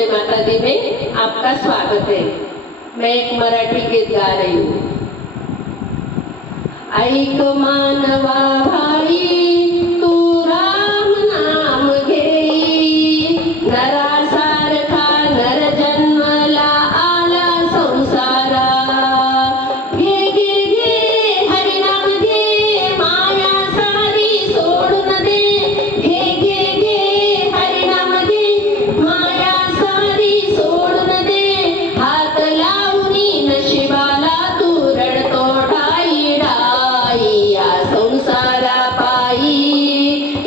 जय माता दी में आपका स्वागत है। मैं एक मराठी गीत गा रही हूँ। ऐक मानवा भाई तू राम नाम घेई, नरासारखा नर जन्मला आला संसारा। घे घे घे हरिनाम घे, माया सारी सोडून दे। घे घे घे हरिनाम घे, माया सारी सोडून दे। हात लावूनी नशिबाला तू रडतो ढाई ढाई। या संसारा पायी,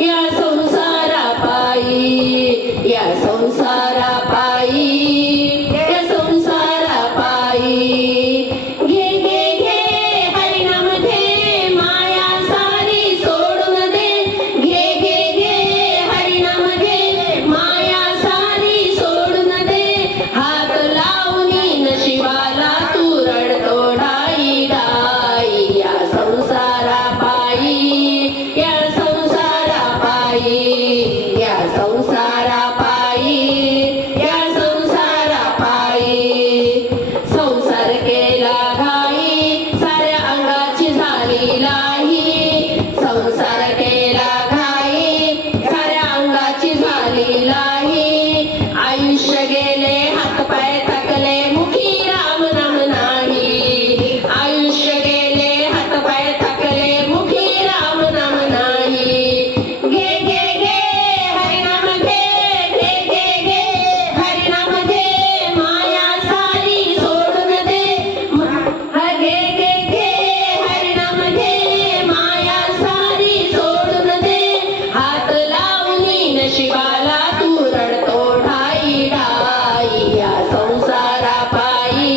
या संसारा पायी, या संसारा पायी, या संसारा पायी। घे घे घे हरिनाम घे, माया सारी सोडून दे। घे घे घे हरिनाम घे, माया सारी सोडून दे। हात लावूनी नशिबाला तू रडतो ढाई ढाई। या संसारा पायी, या संसारा पायी, या संसारा पायी, या संसारा पायी। संसार केला घाई, साऱ्या अंगाची झाली लाही। संसार केला घाई, साऱ्या अंगाची झाली लाही। आयुष्य गेले हातपाय थकले, मुखी राम नाम नाही। आयुष्य गेले हातपाय थकले, मुखी राम नाम नाही। घे घे घे हरिनाम घे, घे घे घे हरिनाम घे, माया सारी सोडून दे। घे घे घे हरिनाम घे, माया सारी सोडून दे। हात लावूनी नशिबाला तू रडतो ढाई ढाई। या संसारा पायी,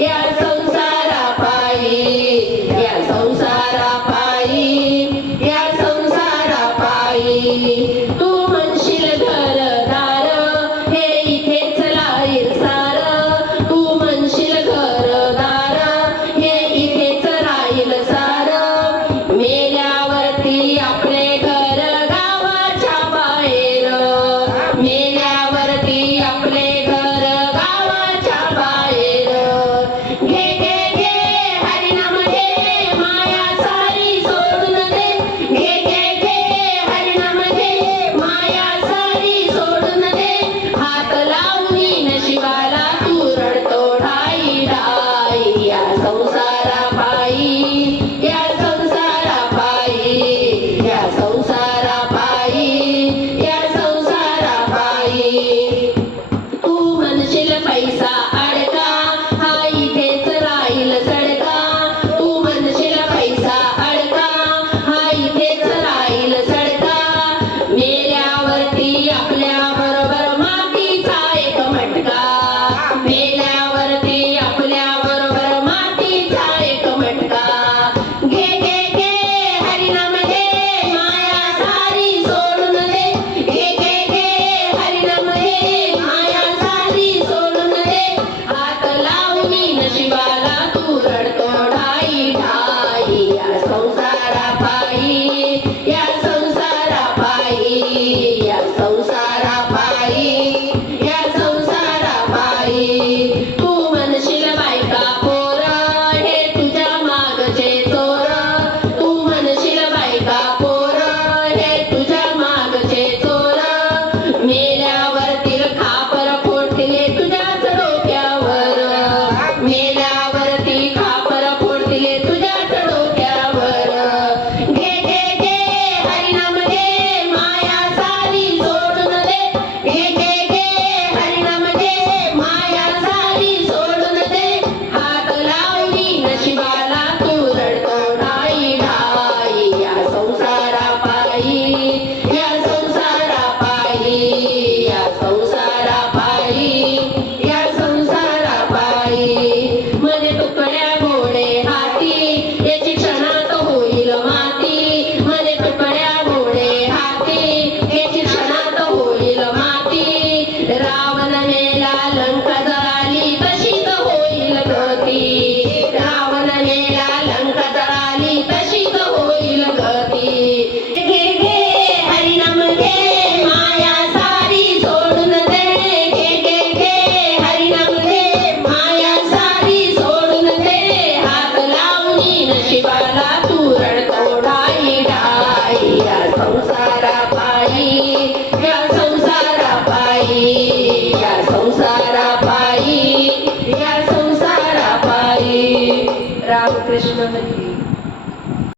या संसारा पायी, या संसारा पायी, या संसारा पायी। तू म्हणशील घरदार, हे इथेच राहील सार। तू म्हणशील घरदार, हे इथेच राहील सार। मेल्यावरती आपले घर गावाच्या बाहेर। मेल्यावरती आपले घर गावाच्या बाहेर। घे घे घे हरिनाम घे, माया सारी सोडून दे। घे घे घे हरिनाम घे, माया सारी सोडून दे। हात लावूनी नशिबाला तू रडतो ढाई ढाई। या संसारा पायी, या संसारा पायी, या संसारा पायी, या संसारा पायी। तू म्हणशील पैसा अडका, हा इथेच राहील सडका। तू म्हणशील पैसा अडका, हा इथेच राहील सडका। मेल्यावरती आपल्या बरोबर मातीचा एक मटका। मेल्यावरती आपल्या बरोबर मातीचा एक मटका। घे घे घे हरिनाम घे, माया सारी सोडून दे। घे घे घे हरिनाम घे, माया सारी सोडून दे। हात लावूनी नशिबाला तू रडतो ढाई ढाई। या संसारा पायी, या संसारा पायी, या संसारा पायी, या संसारा पायी। तू म्हणशील बायका पोर, हे तुझ्या मागचे चोर। तू म्हणशील बायका पोर, हे तुझ्या मागचे चोर। मेल्यावरती खापर फोडले तुझ्याच डोक्यावर। मेल्यावरती खापर फोडले तुझ्याच डोक्यावर। घे घे घे हरिनाम घे, माया सारी सोडून दे। घे घे घे हरिनाम घे, माया सारी सोडून दे। हात लावूनी नशिबाला तू रडतो ढाई ढाई। या संसारा पायी, या संसारा पायी, या संसारा पायी, या संसारा पायी। मने तुकड्या घोडे हाती, याची क्षणात होईल माती। मने तुकड्या घोडे हाती, याची क्षणात होईल माती। रावण मेला लंका जळाली, तशीच होईल गती। रावण मेला लंका जळाली, तशीच होईल गती। घे घे हरिनाम घे, माया सारी सोडून दे। घे घे कृष्ण हरी.